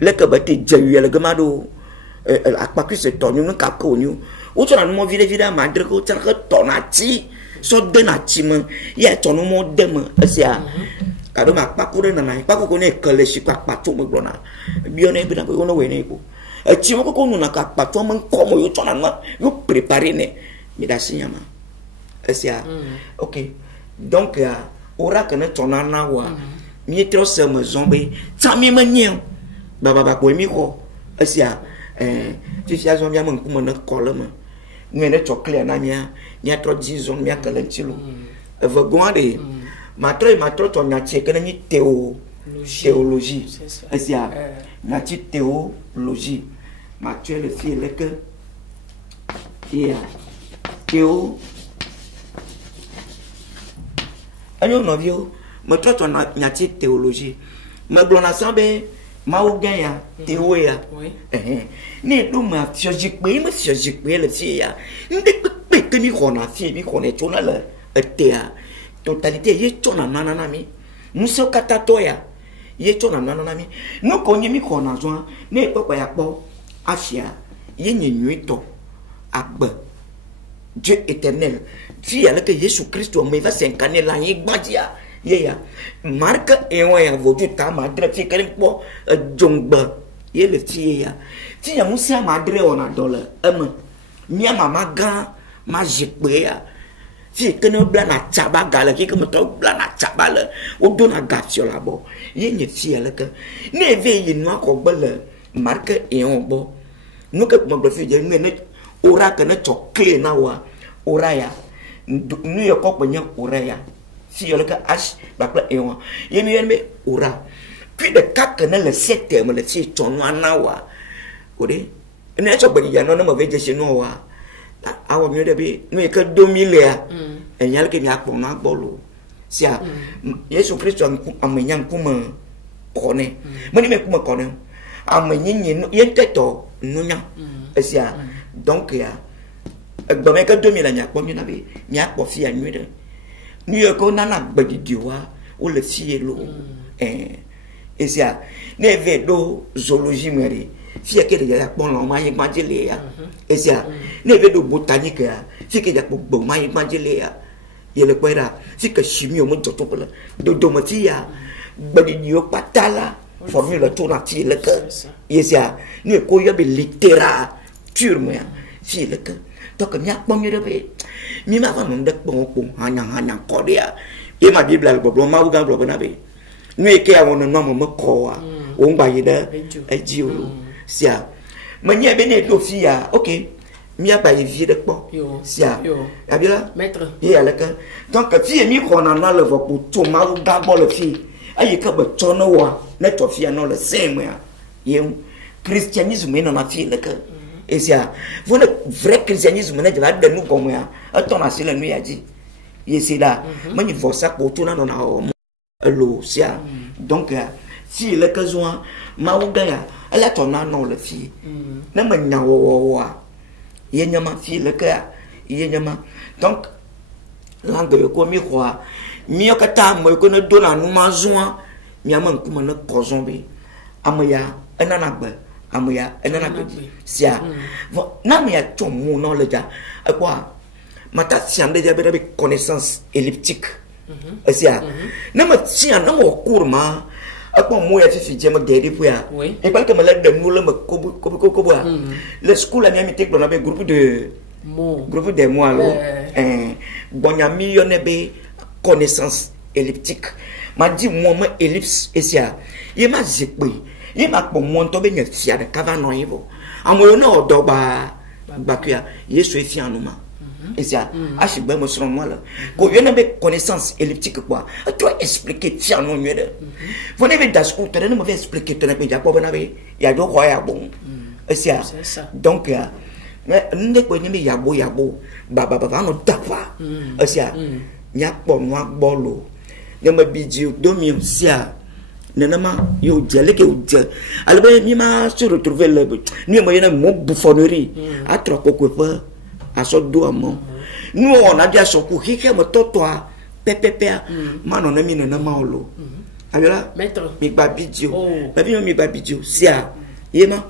le ka bati jawi le gamado akpakwi se to nyu ka ko nyu o tona mo vire madre ko tara ka to na ti so de na ti me ye to no mo de me asia kado ma pakure na nai pakoko ne kale shi pakpato mo glona bione bi na ko no we ne ko e ti mo ko no na ka pakpato mo ko mo yo tona ma yo préparer ne mi da sinyama esia OK donc ora que ne tona na wa mi etro se mo zombe tami ma nyen baba ko mi ko esia fi fia zo mi am nku mo na ko le ma mi ne to clear na mi a tro di zo mi a kale ntilo e va gonde matro to nya che kana ni théologie asia na chi théologie matro le fi le que ayo no vio matro to nya chi théologie ma blona sambe ma o ganya théoya ni do ma theologie pe le fi ya ndi pe que mi kona fi mi kona chona le etea totalité ye chona nana mi muso katatoya ye chona nana mi no konye mi kona zo ne papa ya po afia ye nyenuito agbe Dieu éternel Dieu avec Jésus Christ me va s'incarner la yigbadia ye ya marque et on ya vodu ta madre fi kere po jongba ye le ti ya ti ya musa madre ona dole mi mama ga ma jikpe ya si que no blana chaba gala ki ko to blana chaba le o dona gatio la bo ye nye fi le ke ne ve yi no ko bele marque e on bo no ke mo do fi je ne ora ke ne to clean na wa ora ya nu ye ko penya ora ya si le ke ash ba pla e on ye mi me ora puis de ka ke ne le septembre le si to no na wa o de ne cho bari ya no mo ve je se no wa awo mi de bi no e ka 2000 ya enyal ke ni akpo na bolo sia Yesu Kristo amenya nkuma kone mani me kuma kone amenyenye no yenteto nunya sia donc ya egba me ka 2000 nya akpo mi na bi mi akpo fi anyu de ni e ko nana gbadidiwa o le fi lo sia ne ve do zoologie meri fi ke de ya pon lo ma yin gbajele ya sia ne ve do botanique ya fi ke ya gbogbo ma yin gbajele ya ye le kwera fi ke chimie o mo joto pele do domatia gbadi yo patala formule to na ti le ke sia ne ko yo be littérature mo ya fi le ke to ke nya pon mi de be mi ma fa mo de pon hanya ko dia e ma bible al gbogbo ma u ga gbogbo na be nu ke awon no mo ko wa o ngba yi de eji o sia manya bene do fia OK mi a ba yi vie de po sia ya bila maître ye ala ka donc fie mi ko na le vo pour to ma u ga bo le fie ayi ka ba to no wa na to fia no le same ya ye christianisme no na fie le ka et sia vous le vrai christianisme na de la de nous comme ya attends na c'est le nuit a dit ye c'est là mani vo ça pour to na no na l'eau, donc si le besoin ma ou gaya elle a ton non le fille na ma nyawa yenyama fille le ka yenyama donc langue ko mi kwa mi okata mo ko na do na no ma zoa mi ama kuma na kozombe amaya enana gbe amaya enana gbe sia na mi a ton mo no le ja quoi mata siam de be connaissance elliptique sia na ma siam na mo courma akwa mo ya fifi je ma gede po ya e pas que me la de nous le ko le school a mi tek do na be groupe de mots là bon ya mi yo ne be connaissance elliptique ma dit moi ma ellipse et sia ye ma zikpe ye ma po mo to be nya fia de kava no yivo amoyo na odo ba kuya yesu e fia no ma et ça a je ben me sur moi là ko yo na be connaissance elliptique quoi tu vas expliquer fia no mieux de vous n'avez dans school tu ne me expliquer tu ne peux pas na be ya do ko ya bon et ça donc mais ndé ko ni yabo baba no tapa et ça nya po no agbolo ne ma bidji domi sia nenama yo jale ke uje albe ni ma se retrouver le ni mo yena mo bouffonnerie a trop ko pa a so do amo nous on a bien so ku hike mo totoa pepepe ma no na mi nenama olo alors maître mi ba bidji mi ba bidji sia yema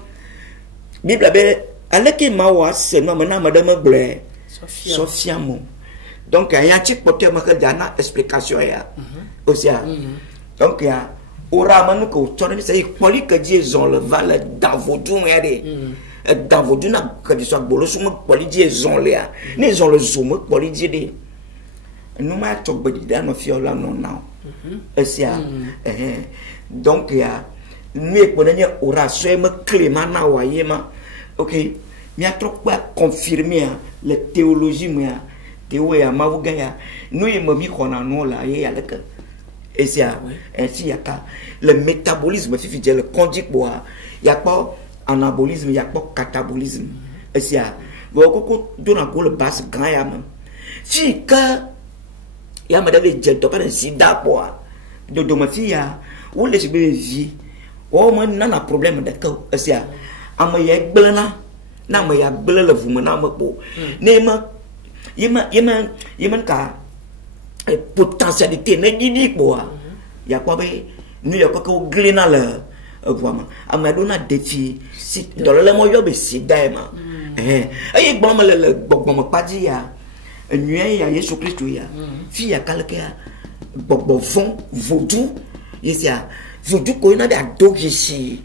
bible be aleke ma wa se no na madame Blair Sophia mo donc il y a un petit peu de explication aussi donc il y a aura manu ko toni c'est poli que Dieu ont le val dans vos dons dans vos dons que du soit bolo suma poli Dieu ont les ni ont le zoom poli Dieu nous ma to bedi dans fiola non non aussi donc il y a nous connait aura so me clément na wayema OK mi a trop pas confirmer la théologie moi théorie à Mavugaya, nous y mami qu'on a non là, y a le cas. Et c'est ainsi y a pas le métabolisme, si le conduit bois, y a pas anabolisme, y a pas catabolisme. Et c'est beaucoup donne encore le bas grand yam. Si que y a madame jet pas un sida bois, de ma fille ya, ou les bébés vie, oh moi n'a problème d'accord. Et c'est à moi y a blana, n'a moi y a blana vous me n'a pas beau. Nema yeman ka potentialité ne didi quoi il y a quoi nous y a quoi que glina le vraiment amadona défi si dans le moyo be sida ma ay bon le bon pas dit ya nué ya Jésus Christ ya fi ya kalka bon fond vodou yesia vodou ko na da dogishi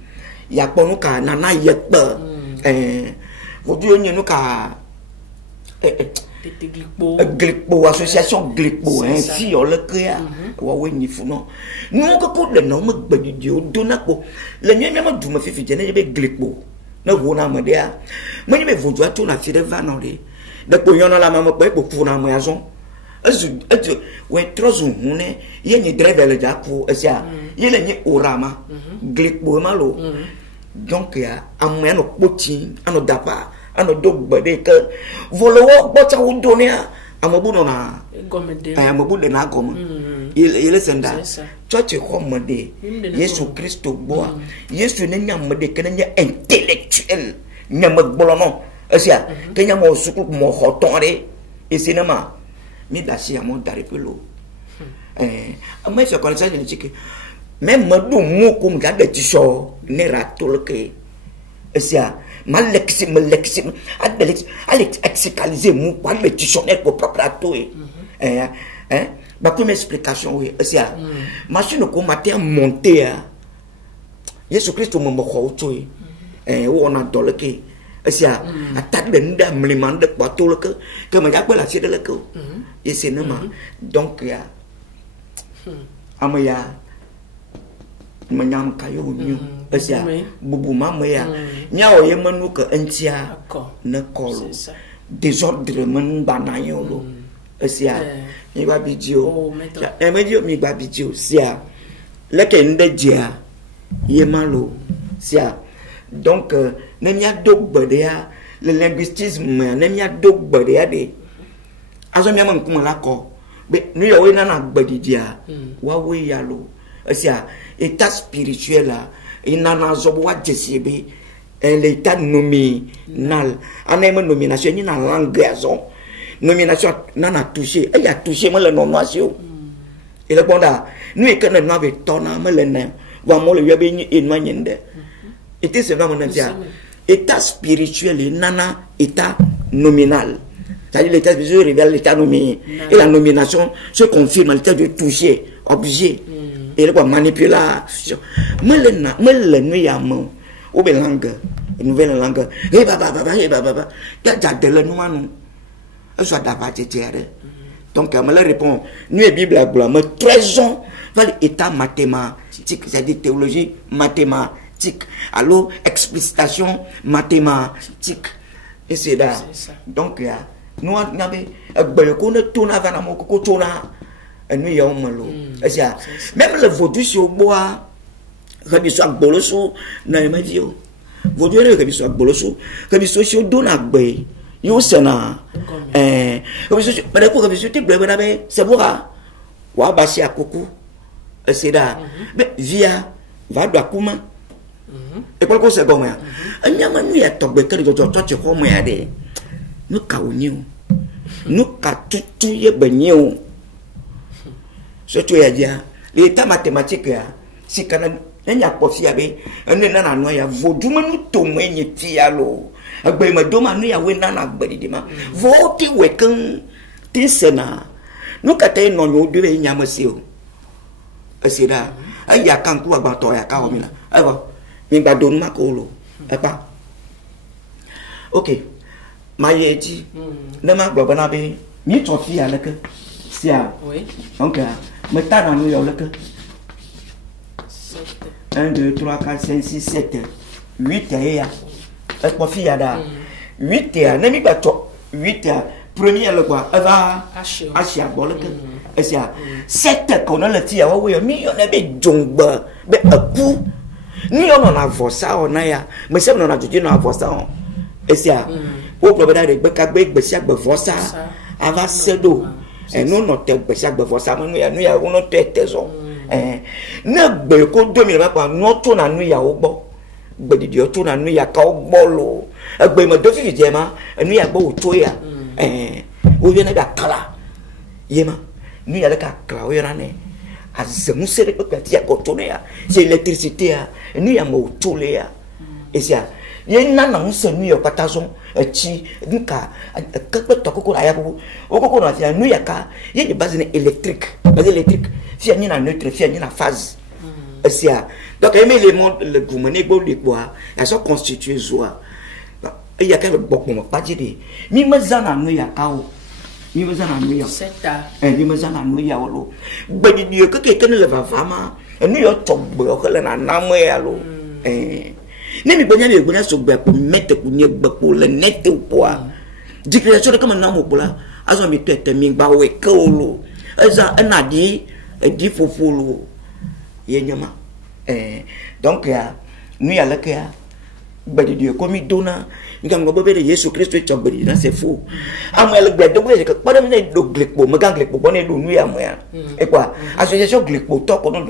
ya ponu ka nana yekba vodou nyenu ka Glipo association Glipo si on le créa wa ni funo nous ko le nom me dio donako le nyame ma duma fi jene be Glipo na wona ma dia ma ni be vodu ato na fi de vanore de ko yono la ma pe ko funa ma yazo azu we trozu hune ye ni driver le japo asia ye le ni orama Glipo ma lo donc ya ameno poti ano dapa ano dog bade ke volowo bocha udonia amabuno na amabude na goma ile senda church komode Yesu Kristo boa Yesu ne nyamde ke ne intellectuel nyamagbolono asia ke nyamo suku mo hotore esinema mi dashi amo darepelo ama fe konsa ni chike même madu mo kum ga de tisho ne ratolke asia malexim alex excaliser mou pas le dictionnaire pour propre à toi bah comme explication oui c'est machine ko matin monter Jésus Christ mo ko to on a dans le que c'est attaque de nda mlimande kwa to le que me ya la c'est de le que et c'est normal donc ya amaya menyam kayo nyu asia bubu mama ya nyao ye manu ka entia na kolo désordre men banayo lo asia mi ba bidio medio mi ba bidio sia le ke nde dia ye malo sia donc ne mia dog bodea le linguistisme ne mia dog bodea de azo mi am kuma la ko Mais nous avons un abadidia. Waouh, yalo. C'est état spirituel là. Il n'en a pas de l'état nominal. En aimant nomination, il y a une langue gazon. Nomination, n'en a touché. Il a touché moi le nomination. Et le bon là, nous et quand nous avons ton âme le nain, vraiment le yabé et noyende. Et c'est vraiment un état spirituel, il n'en a état nominal. C'est-à-dire l'état spirituel révèle l'état nominal. Et la nomination se confirme l'état de toucher, objet. Et le manipulation. Mais le nuit à mon, ou bien langue, une nouvelle langue. Eh baba, eh baba, t'as de le noir non. Elle soit d'abord donc elle me répond. Nous et Bible à gloire, mais 13 ans, l'état mathématique, c'est-à-dire théologie mathématique. Alors explicitation mathématique. Et c'est là. Donc nous avons tourné avant mon coco tourna. Nous y avons malo. Même le vaudou sur bois, Rabiso Boloso, n'a pas dit. Vaudou est Rabiso Boloso, Rabiso sur Donagbe, Yosena. Mais pour Rabiso, tu blabber, c'est boura. Wabassi à Coco, c'est là. Mais via Vadakuma. Et pour le coup, c'est bon. Un yaman, a tombé de toi, tu crois, moi, nous caounions. Nous catouillons, bagnions. Surtout, il y a l'état mathématique, c'est quand il y a pas fiable, un énan noya, vaudou, nous tombons, n'y tialo. A bema doma, nous y a wenana, badidima. Voti wekan, tisena. Nous catay non, nous devons y amasio. C'est là. Il y a quand quoi, bantoya, caromina. Alors, il va donner ma colo. Pas. Ok. Maïeti, ne m'a pas bonabé, ni ton fille à la queue. Oui. Donc, mais t'as dans nous, 1, 2, 3, 4, 5, 6, 7, 8 et 8 et 8 premier le quoi, elle va acheter bon le que, 7 qu'on a le tir, oui, mais on avait jongba, mais un coup, ni on en a vu ça, on a, mais c'est on a dit on a vu ça, et c'est au problème de Bekabek, Bessiak, Bevosa, avant Sedo. Et nous, notre Bessiak, Bevosa, nous avons notre maison. Ne beko 2020, nous tournons à nous, il y a au bon. Bedidio tourne à nous, il y a qu'au bolo. Et ben, me deux filles, nous, il y a beau toya. Où vient la cala. Yema, nous, il y a le cala, où il y a un c'est le petit à côté, c'est l'électricité, nous, il y a mon toléa. Et c'est il y a une annonce nuit au patazon, qui nous a coco à Yabou, au coco à nous y a une base électrique, si y a une neutre, si y a une phase. Donc, aimer les mondes, le gouvernement, les bois, elles sont constituées joie. Il y a quelques bocaux, pas dire, mais me en a nous y a cao. Il me en a nous y a 7 ans. Il me en a nous y a l'eau. Mais Dieu, que quelqu'un ne va vraiment, et nous y a tombé, que l'on a namé à l'eau. Nemi banya le banya so ba pour mettre pour le net ou quoi déclaration comme un homme pour là azo mi tete mi ba we kolo eza na di fofolo yenyama donc ya nous ya le ka ba di Dieu comme dona ngam go bebe Yesu Christ e chobri na c'est fou amel gbe do we ka pa me do glikpo me gang glikpo boné do nous ya mo ya et quoi association glikpo to ko non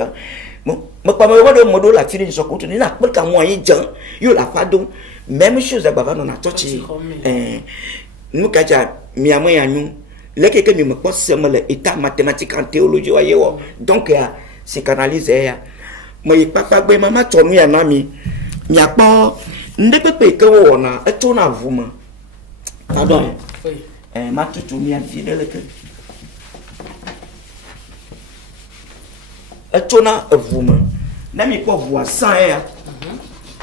mais pas me modo la fille de son côté n'a pas qu'à moyen gens yo la pas donc même chose à baba non a tochi nous kaja mi amoya nous le quelqu'un me pense seulement l'état mathématique en théologie voyez donc c'est canalisé mais papa be mama tonu ya nami mi apa ndepepe ke wona etona vuma pardon ma tutu mi a vie de le etona evuma na mi ko voa 100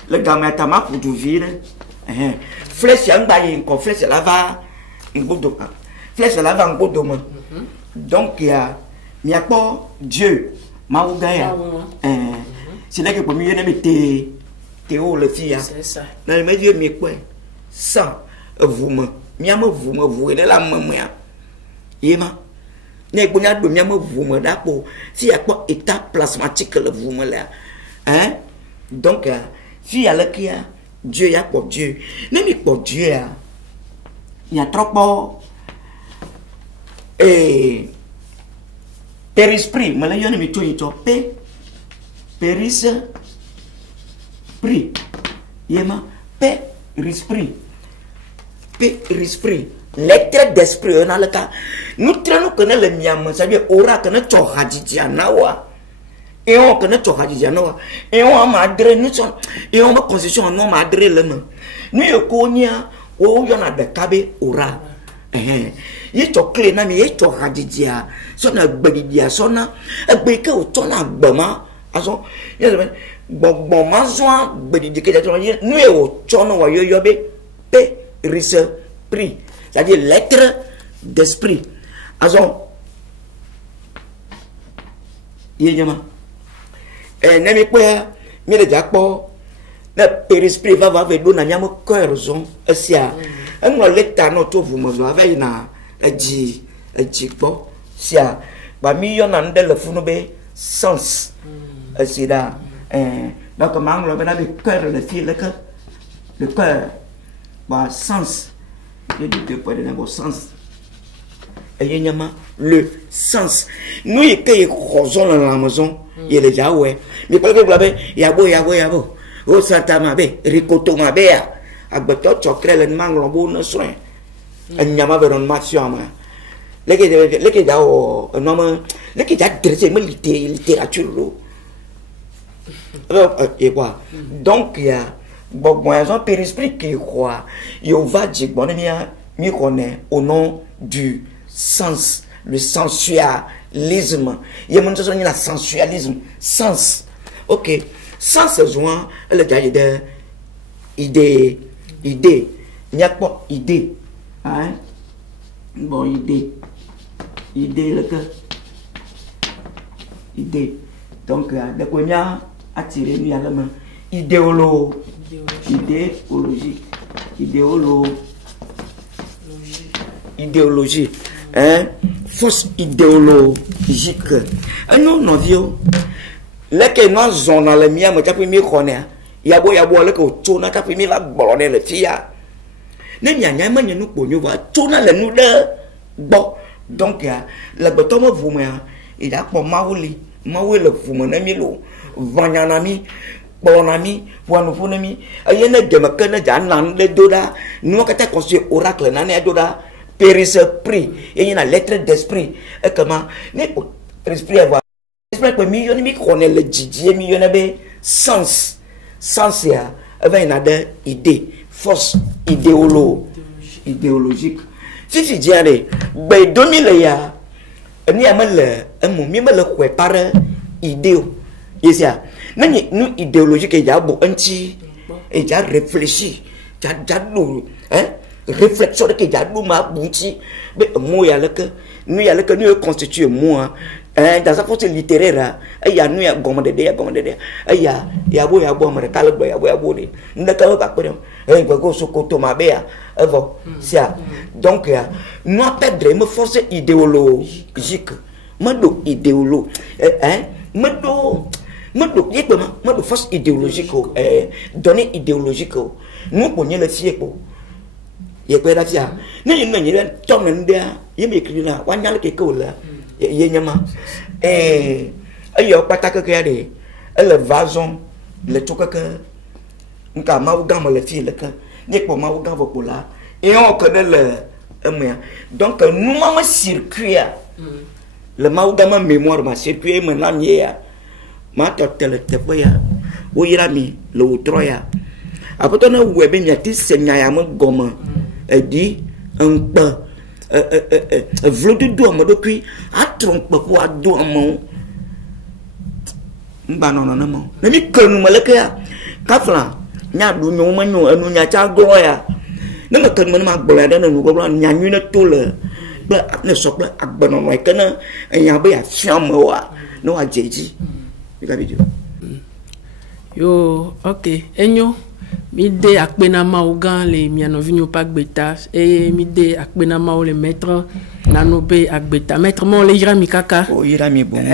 le gamin tama pour du vide flèche anga yin ko flèche la va ngodo flèche la va ngodo mo donc ya mi apo Dieu ma ugaya c'est là que pour mieux mettre théo le fille c'est ça na me Dieu mi ko 100 evuma mi am evuma vous de la maman yema ne gbonya do mi am evuma dapo si ya ko état plasmatique le evuma là donc si ya le kia Dieu ya pour Dieu ne mi pour Dieu il y a trop bon et Périsprit, mais là, il y a un métier, P. Périsprit. Yéma, Périsprit. Périsprit. Lettre d'esprit, on a le cas. Nous traînons que le miam, ça veut dire, aura que notre Hadjianawa. Et on connaît tout Hadjianawa. Et on a madré, nous sommes, et on a constitué un nom madré le nom. Nous, y a des cabés, aura. Il to clé na mi to hadidia so na gbedidia so na egbe ke o to na gbama aso ye gbogbo ma so gbedidia ke to nu e o to no wa yo be périsprit, c'est-à-dire lettre d'esprit aso ye nyama na mi pe mi le japo na périsprit va ve do na nyama cœur zon asia un lecteur no to vous me avec na aji bo sia ba million na ndele funu be sens asida donc mang lo na be cœur le fil le cœur ba sens il dit de pas de bon sens et nyama le sens nous y que rozon dans la maison il est déjà ouais mais pas que blabe yabo o santa mabe ricoto mabe agbeto chokre le mang lo bo no soin nyama environnement ma leke da o no leke da dresse me littérature lo et quoi donc il y a bon un périsprit qui croit yo va dire bon mi connaît au nom du sens, le sensualisme. Il y a un sensualisme, sens. Ok, sens joint le gars de idée. Il n'y a pas idée. Hein? Bon, idée le gars. Idée. Donc, de quoi il y a attiré nous à la main. Idéologie. Hein? Force idéologique. Non, non, vieux. Là que nous sommes dans le mien, mais tu as pu me connaître. Il y a beau, là que tu as pu me la bolonner le fia. Ne n'y a rien, mais nous pouvons voir. Tu as le nous de bon. Donc, le bâton vous met. Il a pour Maouli le fou, mon ami, Vanyanami. Bon ami, bon ami, il y a une démocratie dans le doda. Nous avons construit oracle dans le doda. Périsprit, et il y a une lettre d'esprit. Et comment, l'esprit avoir. L'esprit que million mi connaît le Didier, million de sens. Sens, il y a une idée, force idéologique. Si tu dis, allez, ben 2000 il y a, il y a un moment, il y a le par idée. Nous idéologique il y a beaucoup anti et il y a réfléchi il y a hein réflexion que il y a ma bouti mais moi il y a le que nous constitue moi hein dans sa force littéraire il y a nous il y a gomme de il y a beau me calme il y a beau de nous ka pas pour hein go sokoto ma be avant ça donc nous perdre me force idéologique mado idéologue hein mado force idéologique données idéologique nous pogner le fier il y a quoi là ça nous tombe ndia il m'écrit là wanyal ke ko là yenyama ayo pataka ke ade le vason le truc que nka ma gam le fier le que ni pour ma gam pour là et on connaît le donc nous ma circuit le ma gam mémoire ma circuit maintenant hier ma totel te foya wo yirami le utroya apotona webe nyati senya mo goma di un peu vlodu do mo depuis a trompe ko ado mo mba no mo na mi kanu malaka ya kafla nya du nyu ma nyu anu nya cha go ya na ma kanu ma gbola da na go nya nyu na to le ba ne so ba agbano mo kana nya ba ya fiam wa no a jeji yo ok enyo mi de akpena maugan le mianovinyo pa gbeta e mi de akpena mau le maître nano be agbeta maître mo le ira mi kaka o ira mi bon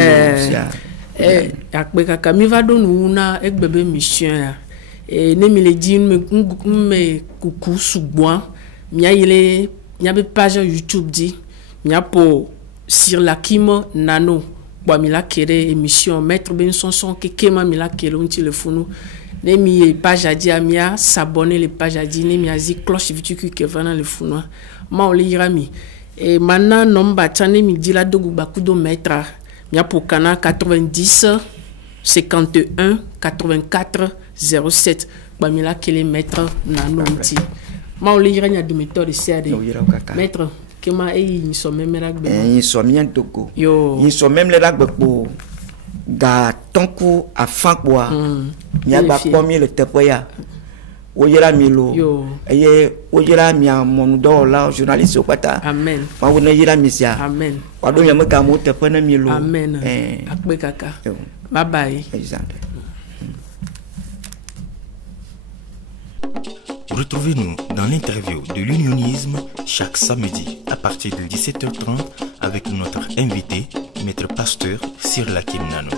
akpe kaka mi va don una egbebe mission ya e ne mi le di me kuku subwa mi a be page YouTube di mi a po sur la kimo nano Bon, mi la kere émission Maître Benson que kema mi la kere on téléphone. Ne mi page adi amia s'abonner les pages adi ne mi azi cloche vituku que vana le funu. Ma oli irami. Et maintenant nomba tane mi di la dogu bakudo maître. Mi a pour kana 90 51 84 07. Ba mi la kele maître na nomti. Ma oli irani a du méthode CAD. Maître kema ils sont même ragbe. Ils sont bien togo. Yo. Ils sont même les ragbe pour ga tonku afan kwa. Nya ba pomi le tepoya. Oyera milo. Yo. Eye oyera mi amon do la journaliste opata. Amen. Ma wona yera misia. Amen. Wa do yama ga mo tepo na milo. Amen. Akbe kaka. Bye bye. Exact. Retrouvez-nous dans l'interview de l'unionisme chaque samedi à partir de 17h30 avec notre invité, Maître Pasteur Sirla Kimnano.